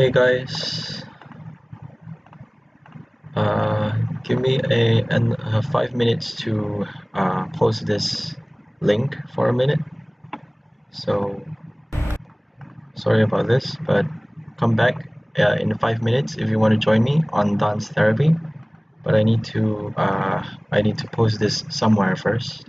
Hey guys, give me 5 minutes to post this link for a minute. So sorry about this, but come back in 5 minutes if you want to join me on dance therapy. But I need to post this somewhere first.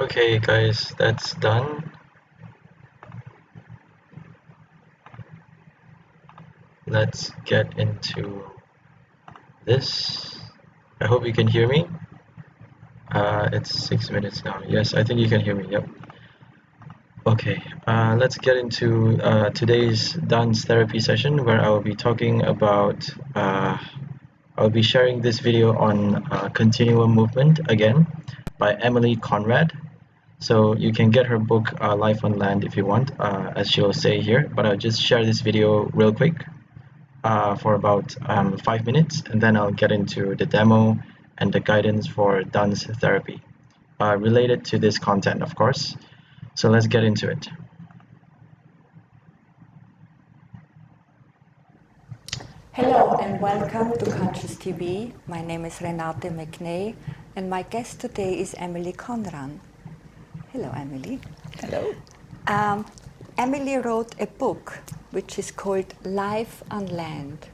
Okay, guys, that's done. Let's get into this. I hope you can hear me. It's 6 minutes now. Yes, I think you can hear me. Yep. Okay, let's get into today's dance therapy session where I will be talking about, I'll be sharing this video on continuum movement again by Emily Conrad. So you can get her book Life on Land if you want, as she'll say here, but I'll just share this video real quick for about 5 minutes, and then I'll get into the demo and the guidance for dance therapy related to this content, of course. So let's get into it. Hello and welcome to Conscious TV. My name is Renate McNay and my guest today is Emily Conran. Hello, Emily. Hello. Emily wrote a book which is called Life on Land.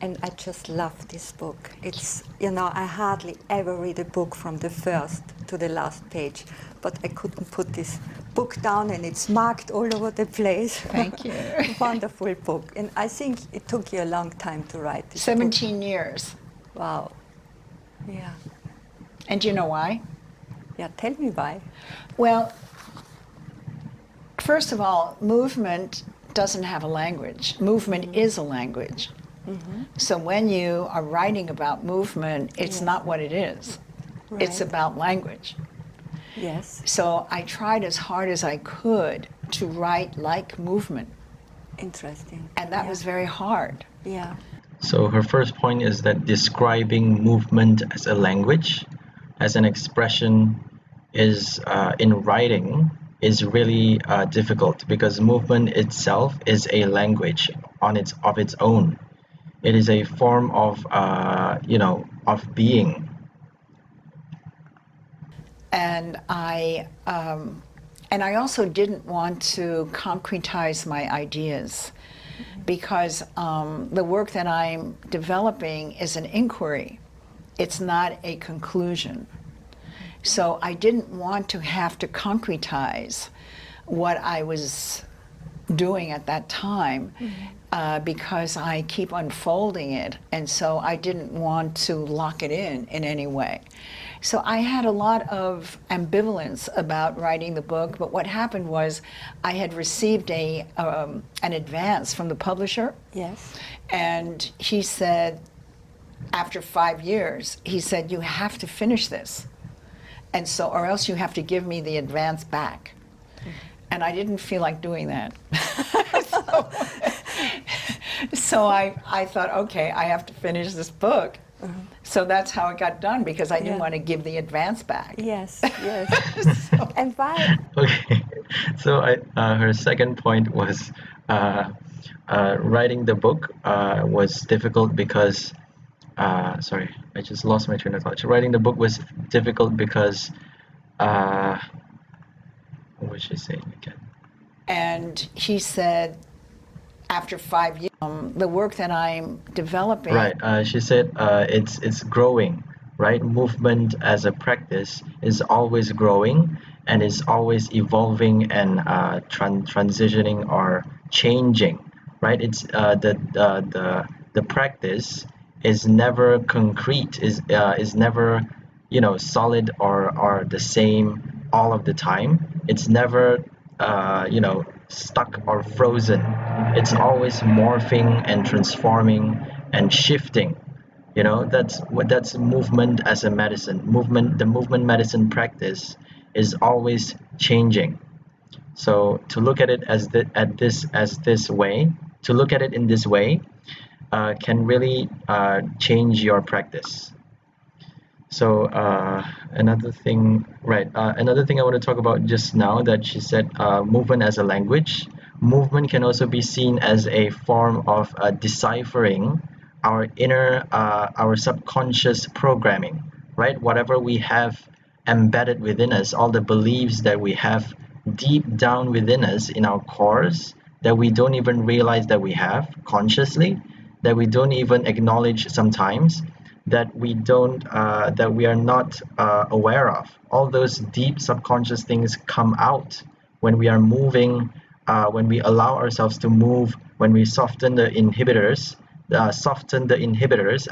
And I just love this book. It's, I hardly ever read a book from the first to the last page, but I couldn't put this book down and it's marked all over the place. Thank you. Wonderful book. And I think it took you a long time to write this 17 years. book. Wow. Yeah. And do you know why? Yeah, tell me why. Well, first of all, movement doesn't have a language. Movement is a language. So when you are writing about movement, it's not what it is. It's Right. about language. Yes. So I tried as hard as I could to write like movement, Interesting. and that was very hard. Yeah. So her first point is that describing movement as a language, as an expression, is in writing is really difficult because movement itself is a language of its own. It is a form of of being. And I also didn't want to concretize my ideas because the work that I'm developing is an inquiry. It's not a conclusion. So I didn't want to have to concretize what I was doing at that time because I keep unfolding it, and so I didn't want to lock it in any way. So I had a lot of ambivalence about writing the book, but what happened was I had received an advance from the publisher, Yes. and he said, after 5 years, he said, you have to finish this, and so, or else you have to give me the advance back. And I didn't feel like doing that. So I thought, okay, I have to finish this book. So that's how it got done, because I didn't Yeah. want to give the advance back. Yes. Yes. And why? Okay, so her second point was writing the book was difficult because sorry, I just lost my train of thought. Writing the book was difficult because what was she saying again? And he said, after 5 years, the work that I'm developing. Right. She said it's growing, right? Movement as a practice is always growing and is always evolving and transitioning or changing, right? It's the practice is never concrete, is never solid or the same all of the time. It's never stuck or frozen. It's always morphing and transforming and shifting. That's movement as a medicine. The movement medicine practice is always changing. So to look at it to look at it in this way can really change your practice. So another thing I want to talk about just now, that she said movement as a language. Movement can also be seen as a form of deciphering our our subconscious programming, right? Whatever we have embedded within us, all the beliefs that we have deep down within us in our cores that we don't even realize that we have consciously, that we don't even acknowledge sometimes. that we don't that we are not aware of. All those deep subconscious things come out when we are moving, when we allow ourselves to move, when we soften the inhibitors,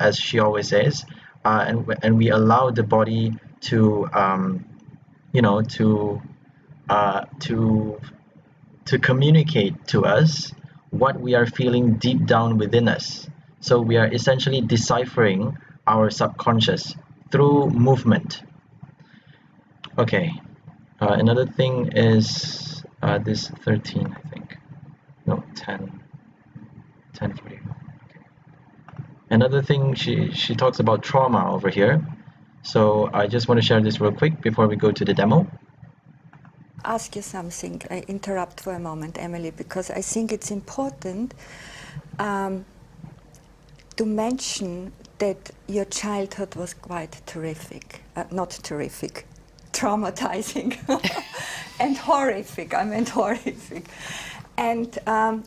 as she always says, and we allow the body to to communicate to us what we are feeling deep down within us. So we are essentially deciphering our subconscious through movement. Okay, another thing is this 13, I think. No, 10:40. Okay. Another thing, she talks about trauma over here. So I just want to share this real quick before we go to the demo. Ask you something. I interrupt for a moment, Emily, because I think it's important to mention that your childhood was quite terrific. Not terrific, traumatizing and horrific. I meant horrific. And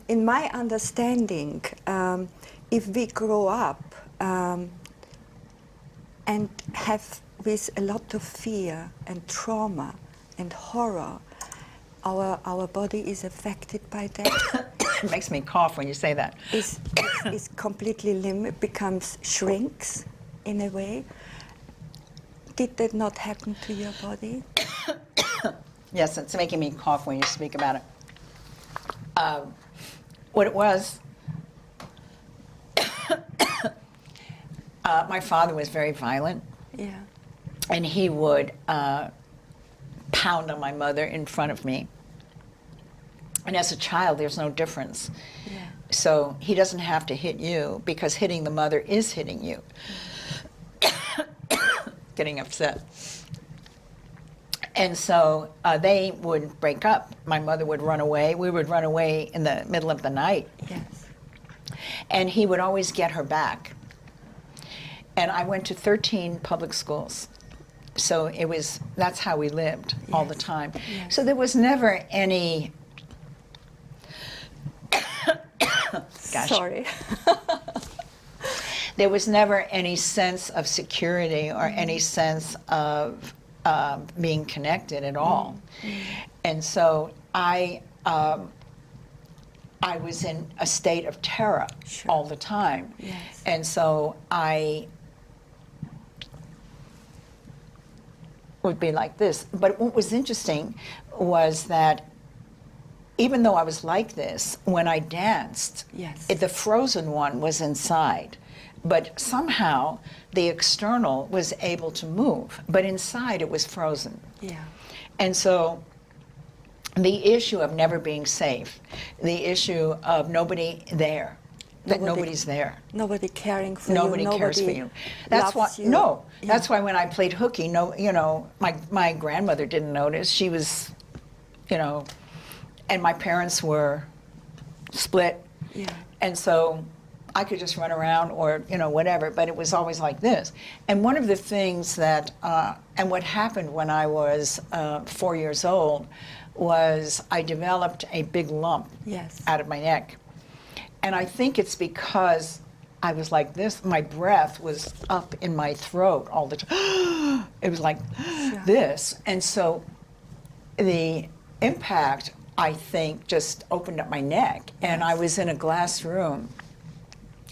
in my understanding, if we grow up and have with a lot of fear and trauma and horror, our body is affected by that. It makes me cough when you say that. Is completely becomes shrinks in a way. Did that not happen to your body? Yes, it's making me cough when you speak about it. What it was, my father was very violent, Yeah. and he would pound on my mother in front of me. And as a child, there's no difference. Yeah. So he doesn't have to hit you because hitting the mother is hitting you. Getting upset. And so they would break up. My mother would run away. We would run away in the middle of the night. Yes. And he would always get her back. And I went to 13 public schools. So that's how we lived all the time. Yes. So there was never any, gosh. Sorry. There was never any sense of security or any sense of being connected at all. And so I was in a state of terror Sure. all the time. Yes. And so I would be like this. But what was interesting was that even though I was like this, when I danced, Yes. the frozen one was inside. But somehow the external was able to move, but inside it was frozen. Yeah. And so the issue of never being safe, the issue of nobody there, that nobody's there. Nobody caring for Nobody you. cares for you. That's why. loves you. No, Yeah. that's why when I played hooky, my grandmother didn't notice. She was, and my parents were split, Yeah. and so I could just run around or whatever. But it was always like this. And one of the things that and what happened when I was 4 years old was I developed a big lump Yes. out of my neck. And I think it's because I was like this. My breath was up in my throat all the time. It was like this. And so the impact, I think, just opened up my neck. And I was in a glass room.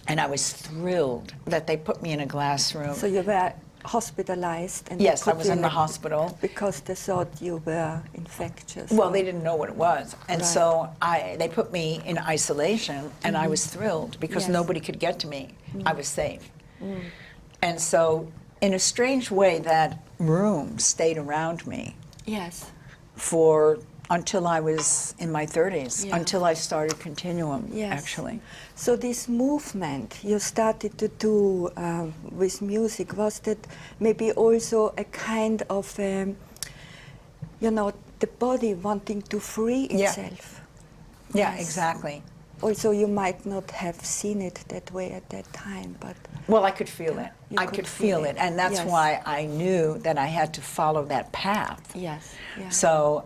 And I was thrilled that they put me in a glass room. So you were hospitalized, and they Yes, I put was you in the hospital. because they thought you were infectious. Well, they didn't know what it was. And Right. so they put me in isolation, and I was thrilled because Yes. nobody could get to me. I was safe. And so, in a strange way, that room stayed around me Yes. until I was in my 30s, Yeah. until I started Continuum, Yes. actually. So this movement you started to do with music, was that maybe also a kind of, the body wanting to free Yeah. itself? Yeah, Yes. exactly. Also, you might not have seen it that way at that time, but Well, I could feel it. You I could could feel feel it. it. And that's Yes. why I knew that I had to follow that path. yes. Yeah. So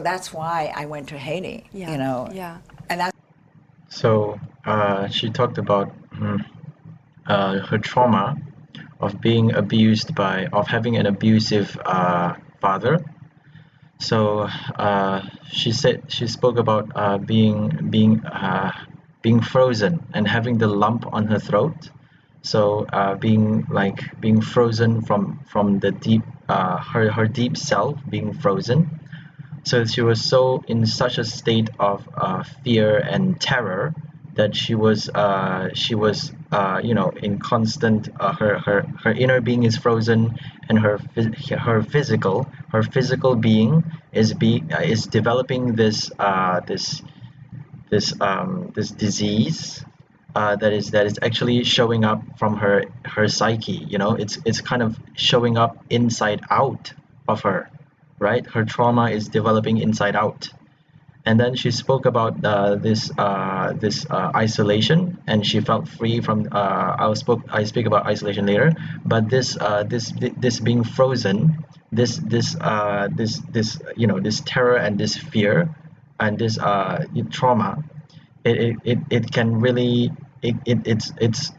that's why I went to Haiti, Yeah. Yeah. And that's So she talked about her trauma of being abused of having an abusive father. So she spoke about being frozen and having the lump on her throat. So being frozen from the deep her deep self being frozen. So she was so in such a state of fear and terror that she was in constant her inner being is frozen, and her physical being is developing this disease that is actually showing up from her psyche. It's kind of showing up inside out of her, right? Her trauma is developing inside out. And then she spoke about this isolation, and she felt free from. I speak about isolation later, but this being frozen, this terror and this fear, and this trauma, it can really it's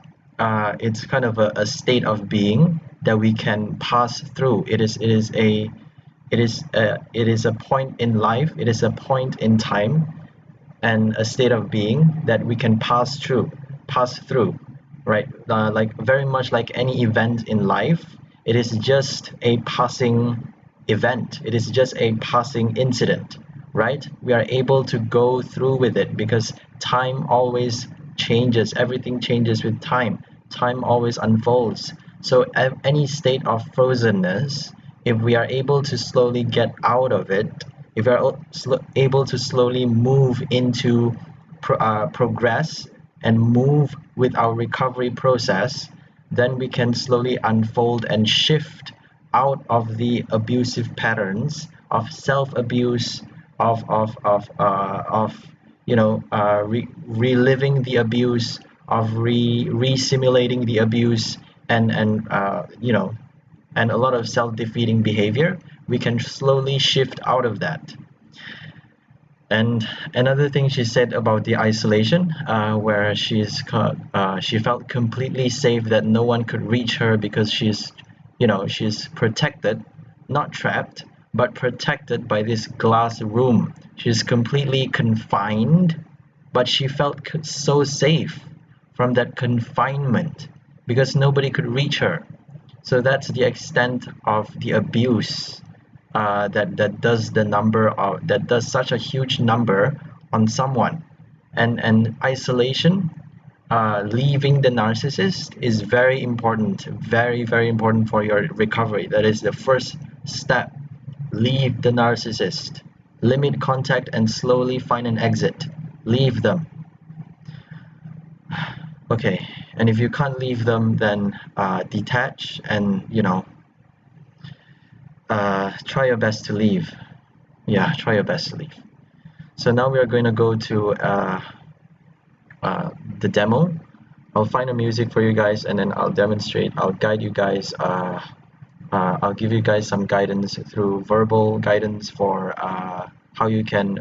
kind of a state of being that we can pass through. It is a point in life, it is a point in time, and a state of being that we can pass through, right? Like very much like any event in life, it is just a passing event, it is just a passing incident, right? We are able to go through with it because time always changes, everything changes with time always unfolds. So any state of frozenness, if we are able to slowly get out of it, if we are able to slowly move into progress and move with our recovery process, then we can slowly unfold and shift out of the abusive patterns of self-abuse, reliving the abuse, of re-simulating the abuse, and a lot of self-defeating behavior. We can slowly shift out of that. And another thing she said about the isolation, where she felt completely safe, that no one could reach her because she's protected, not trapped, but protected by this glass room. She's completely confined, but she felt so safe from that confinement because nobody could reach her. So that's the extent of the abuse that does such a huge number on someone. And isolation, leaving the narcissist, is very important, very, very important for your recovery. That is the first step. Leave the narcissist, limit contact, and slowly find an exit. Leave them. Okay, and if you can't leave them, then detach and try your best to leave. Yeah, try your best to leave. So now we are going to go to the demo. I'll find a music for you guys, and then I'll demonstrate. I'll guide you guys. I'll give you guys some guidance through verbal guidance for how you can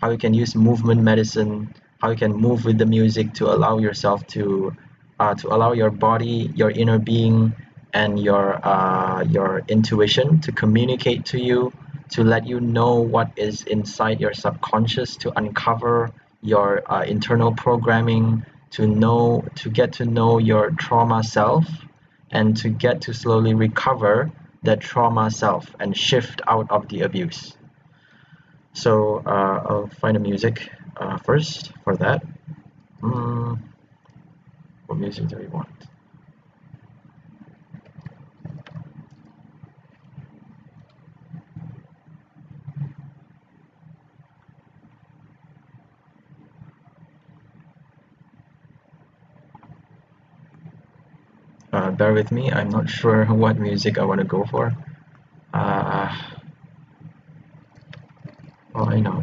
how you can use movement medicine, how you can move with the music to allow yourself to allow your body, your inner being, and your intuition to communicate to you, to let you know what is inside your subconscious, to uncover your internal programming, to get to know your trauma self, and to get to slowly recover that trauma self and shift out of the abuse. So I'll find a music first for that. What music do we want? Bear with me, I'm not sure what music I want to go for. Oh, I know.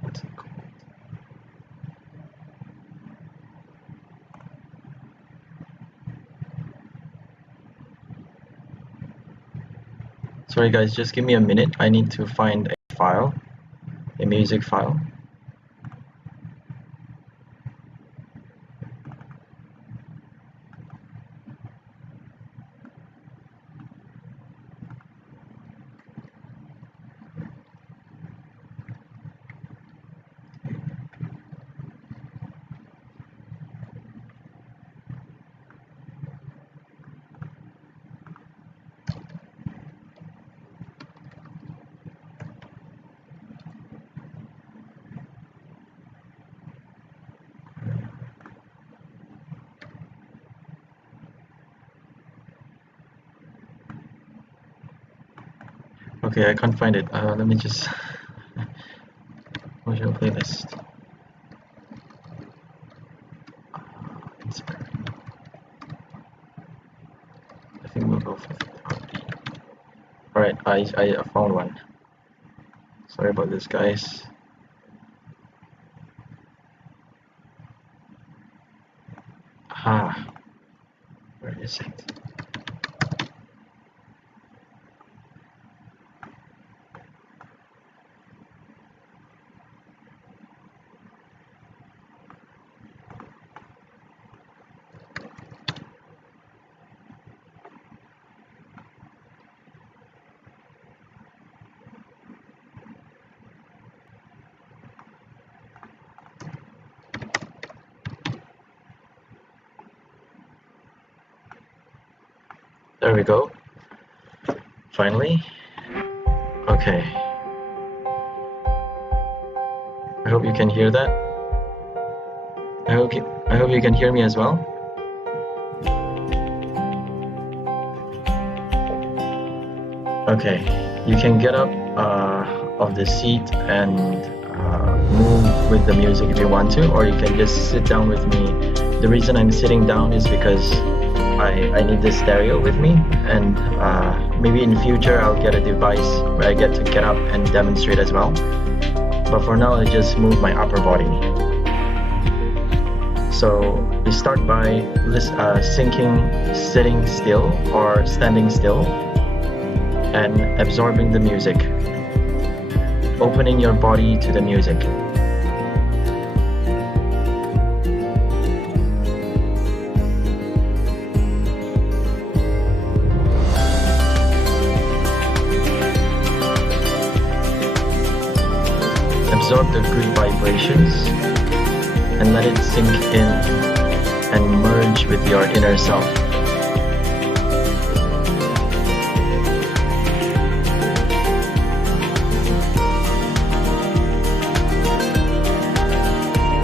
What's it called? Sorry guys, just give me a minute. I need to find a file, a music file. Okay, I can't find it. Let me just watch your playlist. Inspiring. I think we'll go for therapy. Alright, I found one. Sorry about this, guys. Ah, where is it? There we go. Finally. Okay. I hope you can hear that. I hope you can hear me as well. Okay, you can get up of the seat and move with the music if you want to, or you can just sit down with me. The reason I'm sitting down is because I need the stereo with me, and maybe in future I'll get a device where I get to get up and demonstrate as well. But for now, I just move my upper body. So we start by sitting still or standing still and absorbing the music, opening your body to the music. Absorb the good vibrations and let it sink in and merge with your inner self.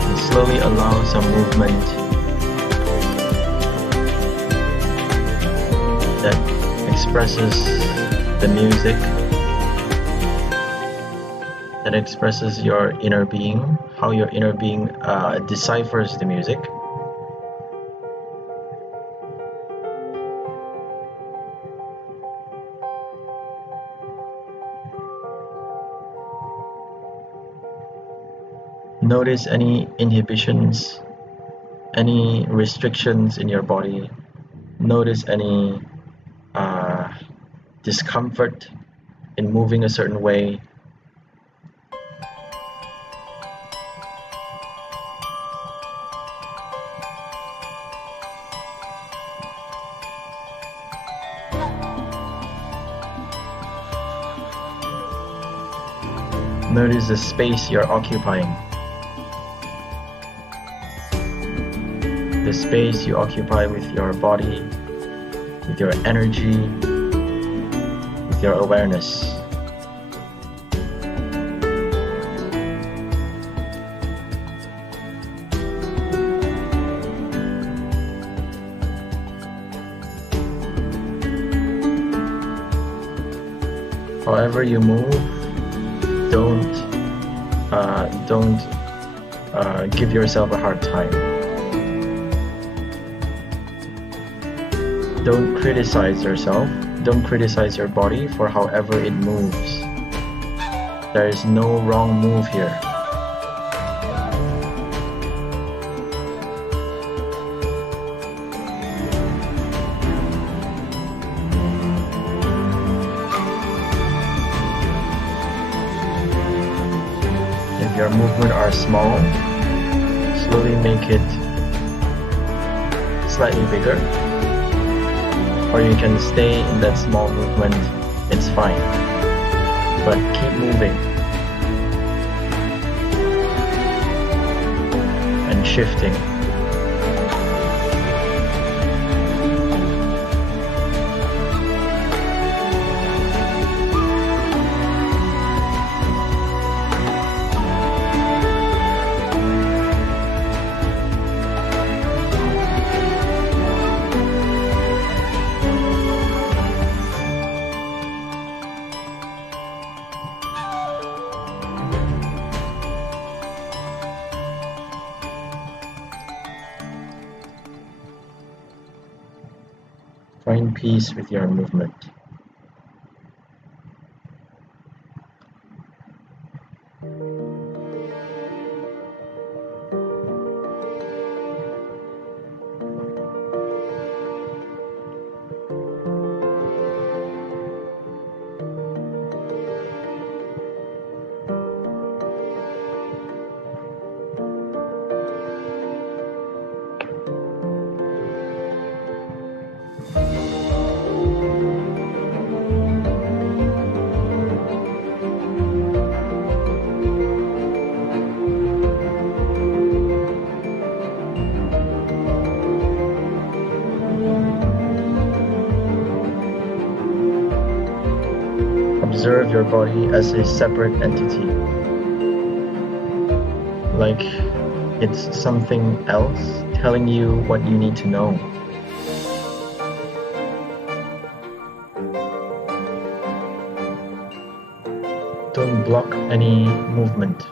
And slowly allow some movement that expresses the music, that expresses your inner being, how your inner being deciphers the music. Notice any inhibitions, any restrictions in your body. Notice any discomfort in moving a certain way. Notice the space you're occupying. The space you occupy with your body, with your energy, with your awareness. However you move, don't give yourself a hard time. Don't criticize yourself. Don't criticize your body for however it moves. There is no wrong move here. If your movements are small, slowly make it slightly bigger. Or you can stay in that small movement, it's fine. But keep moving and shifting. Find peace with your movement. Observe your body as a separate entity, like it's something else telling you what you need to know. Don't block any movement.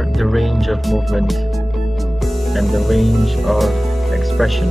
explore the range of movement and the range of expression.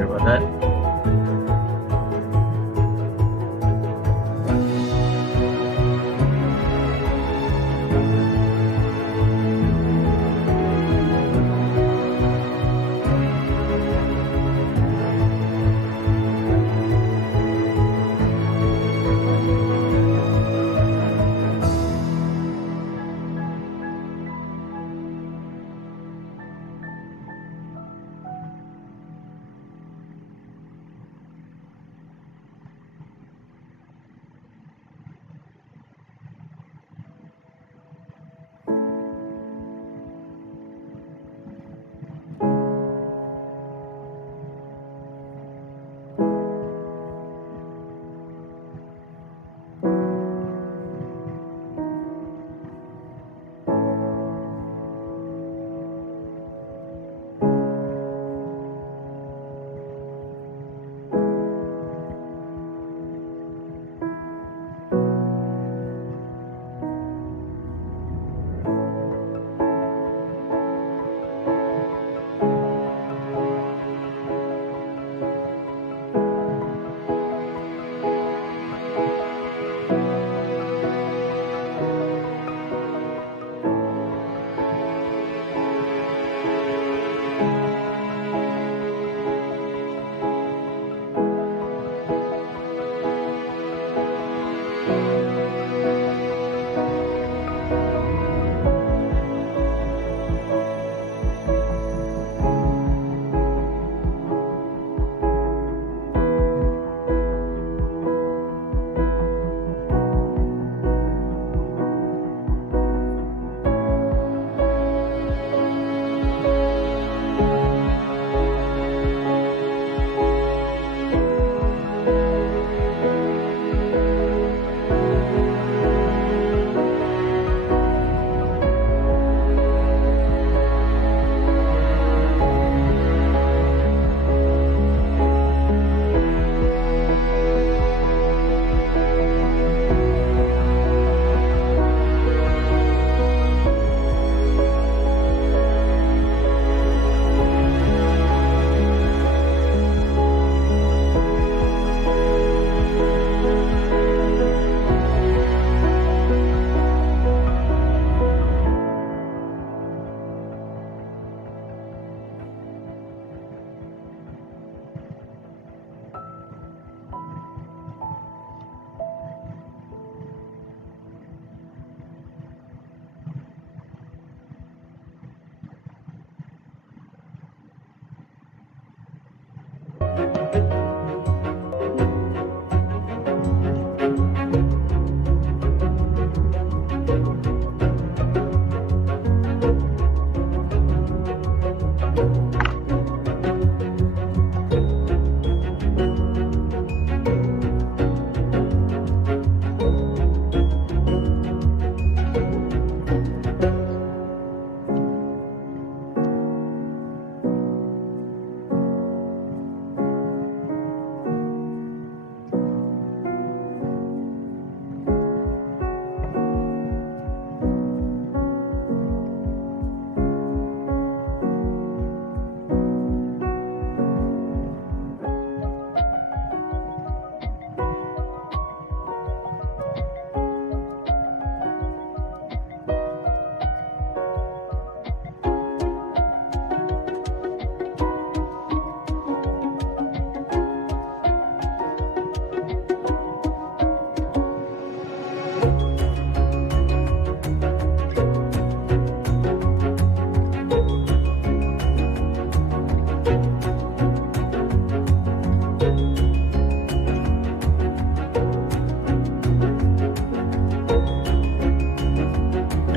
Sorry about that.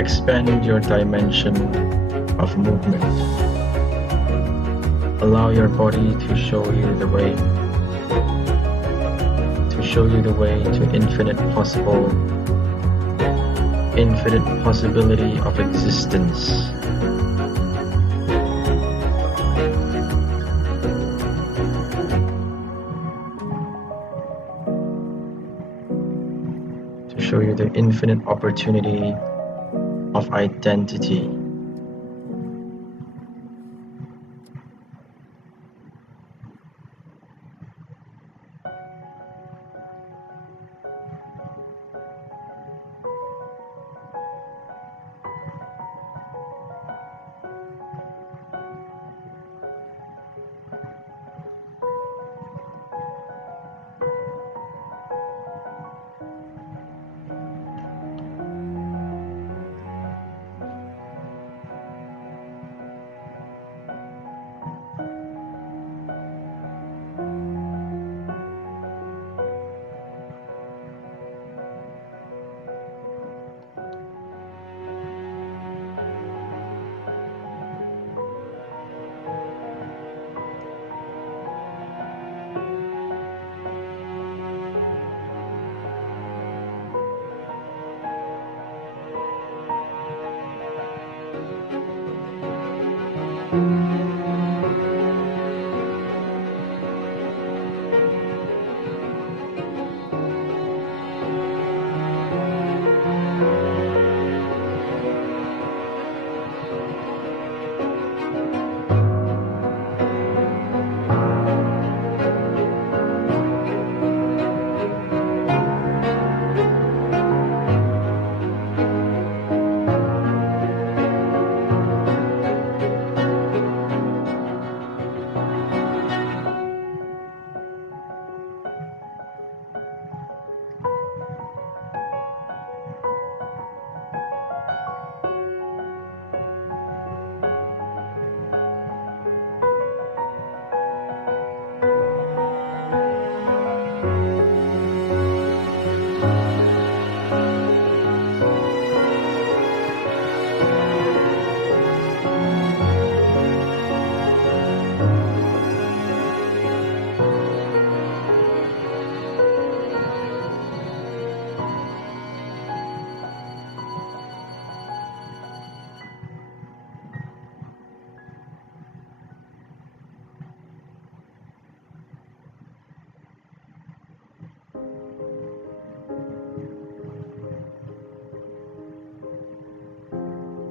expand your dimension of movement. Allow your body to show you the way, to infinite possibility of existence. To show you the infinite opportunity of identity.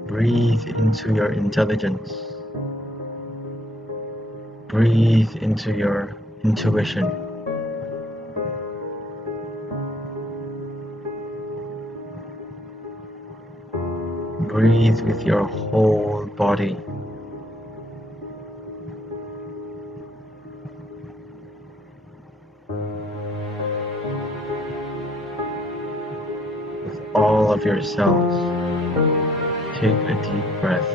Breathe into your intelligence. Breathe into your intuition. Breathe with your whole body. With all of your cells. Take a deep breath.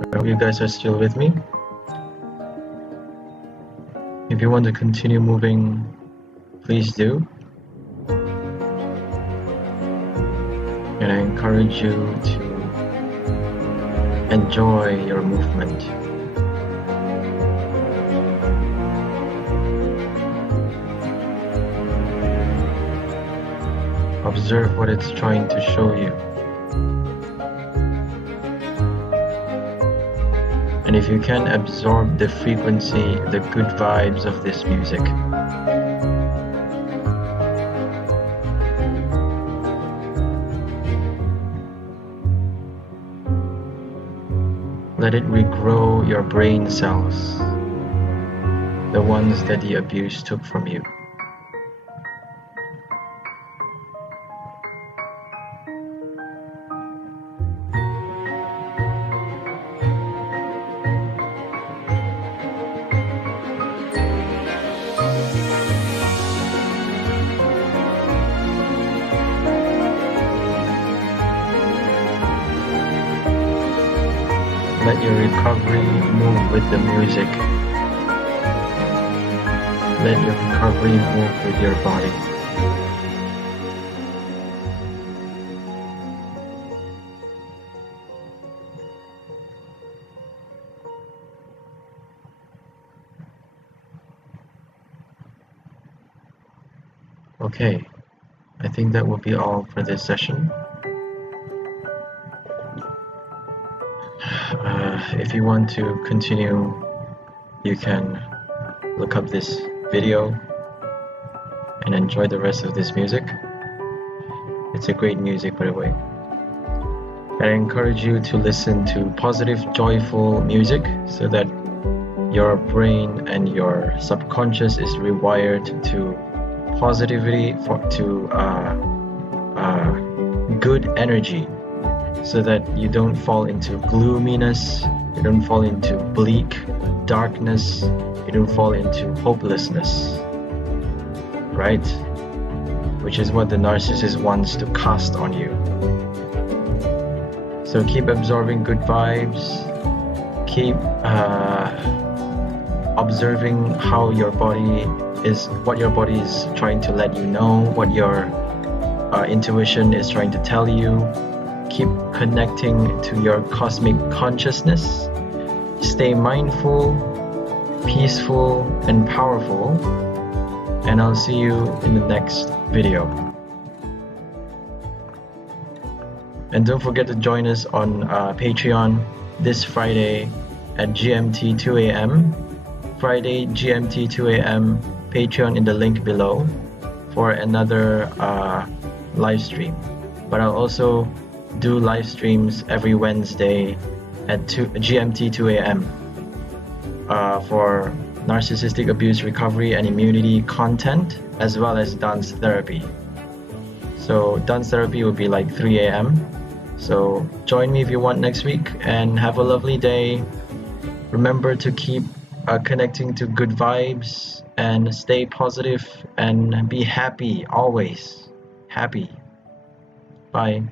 I hope you guys are still with me. If you want to continue moving, please do. And I encourage you to enjoy your movement. Observe what it's trying to show you. And if you can absorb the frequency, the good vibes of this music, let it regrow your brain cells, the ones that the abuse took from you. Let your recovery move with the music. Let your recovery move with your body. Okay, I think that will be all for this session. If you want to continue, you can look up this video and enjoy the rest of this music. It's a great music, by the way. And I encourage you to listen to positive, joyful music so that your brain and your subconscious is rewired to positivity, to good energy, so that you don't fall into gloominess, you don't fall into bleak darkness, you don't fall into hopelessness, right? Which is what the narcissist wants to cast on you. So keep absorbing good vibes, keep observing how your body is, what your body is trying to let you know, what your intuition is trying to tell you. Keep connecting to your cosmic consciousness. Stay mindful, peaceful, and powerful. And I'll see you in the next video. And don't forget to join us on Patreon this Friday at GMT 2 a.m. Friday GMT 2 a.m. Patreon in the link below for another live stream. But I'll also do live streams every Wednesday at GMT 2 a.m. For narcissistic abuse recovery and immunity content, as well as dance therapy. So dance therapy will be like 3 a.m. So join me if you want next week, and have a lovely day. Remember to keep connecting to good vibes and stay positive and be happy, always happy. Bye.